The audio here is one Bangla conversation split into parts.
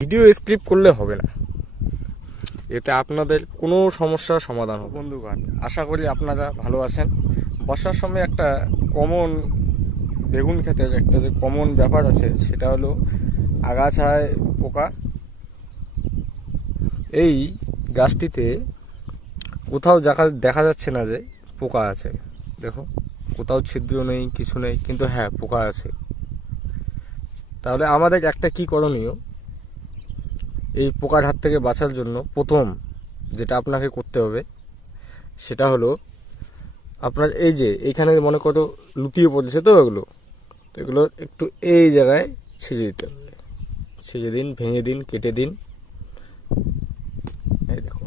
ভিডিও স্ক্রিপ্ট করলে হবে না, এতে আপনাদের কোনো সমস্যার সমাধান হবে। বন্ধুগণ, আশা করি আপনারা ভালো আছেন। বর্ষার সময় একটা কমন বেগুন ক্ষেতের একটা যে কমন ব্যাপার আছে সেটা হলো আগাছায় পোকা। এই গাছটিতে কোথাও দেখা যাচ্ছে না যে পোকা আছে, দেখো কোথাও ছিদ্র নেই, কিছু নেই, কিন্তু হ্যাঁ পোকা আছে। তাহলে আমাদের একটা কি করণীয়, এই পোকার হাত থেকে বাঁচার জন্য প্রথম যেটা আপনাকে করতে হবে সেটা হলো আপনার এই যে এইখানে মনে করো লুটিয়ে পড়েছে তো এগুলো একটু এই জায়গায় ছিঁড়ে দিতে হবে। ছিঁড়ে দিন, ভেঙে দিন, কেটে দিন। এই দেখো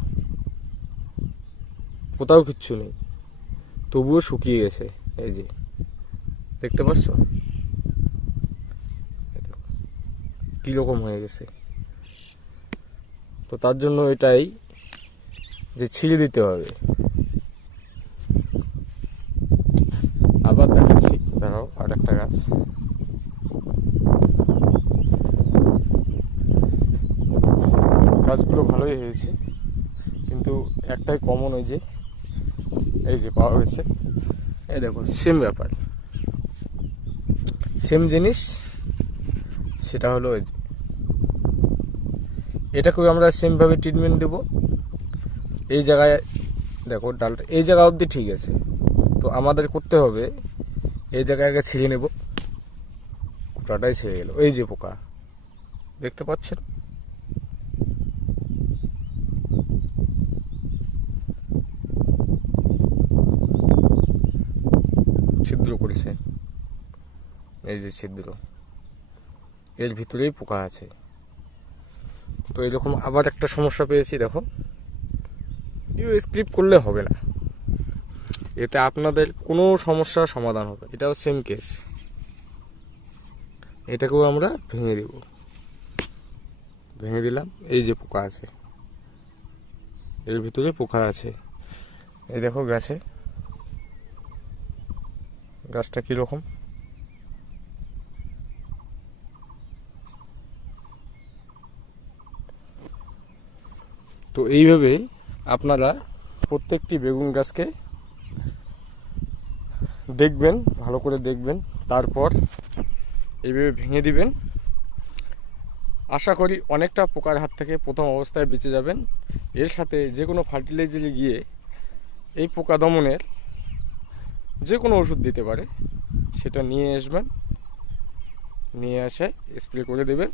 কোথাও কিচ্ছু নেই, তবুও শুকিয়ে গেছে। এই যে দেখতে পাচ্ছ কিরকম হয়ে গেছে। তো তার জন্য এটাই যে ছিঁড়ে দিতে হবে। আবার দেখাচ্ছি, দাঁড়াও, আর একটা গাছ। গাছগুলো ভালোই হয়েছে, কিন্তু একটাই কমন, ওই যে এই যে পাওয়া হয়েছে। এই দেখো সেম ব্যাপার, সেম জিনিস, সেটা হলো ওই যে এটাকেও আমরা সেমভাবে ট্রিটমেন্ট দেব। এই জায়গায় দেখো ডালটা এই জায়গা অবধি ঠিক আছে, তো আমাদের করতে হবে এই জায়গায় আগে ছিঁড়ে নেব। গোটাটাই ছিঁড়ে গেল। এই যে পোকা দেখতে পাচ্ছেন, ছিদ্র করেছে, এই যে ছিদ্র, এর ভিতরেই পোকা আছে। তো এরকম আবার একটা সমস্যা পেয়েছি, দেখো ভিডিও স্ক্রিপ্ট করলে হবে না, এতে আপনাদের কোনো সমস্যার সমাধান হবে। এটাও সেম কেস, এটাকেও আমরা ভেঙে দেব। ভেঙে দিলাম, এই যে পোকা আছে, এর ভিতরে পোকা আছে। এই দেখো গাছটা কিরকম। তো এইভাবে আপনারা প্রত্যেকটি বেগুন গাছকে দেখবেন, ভালো করে দেখবেন, তারপর এইভাবে ভেঙে দিবেন। আশা করি অনেকটা পোকার হাত থেকে প্রথম অবস্থায় বেঁচে যাবেন। এর সাথে যে কোনো ফার্টিলাইজারে গিয়ে এই পোকা দমনের যে কোনো ওষুধ দিতে পারে, সেটা নিয়ে আসবেন, নিয়ে এসে স্প্রে করে দেবেন।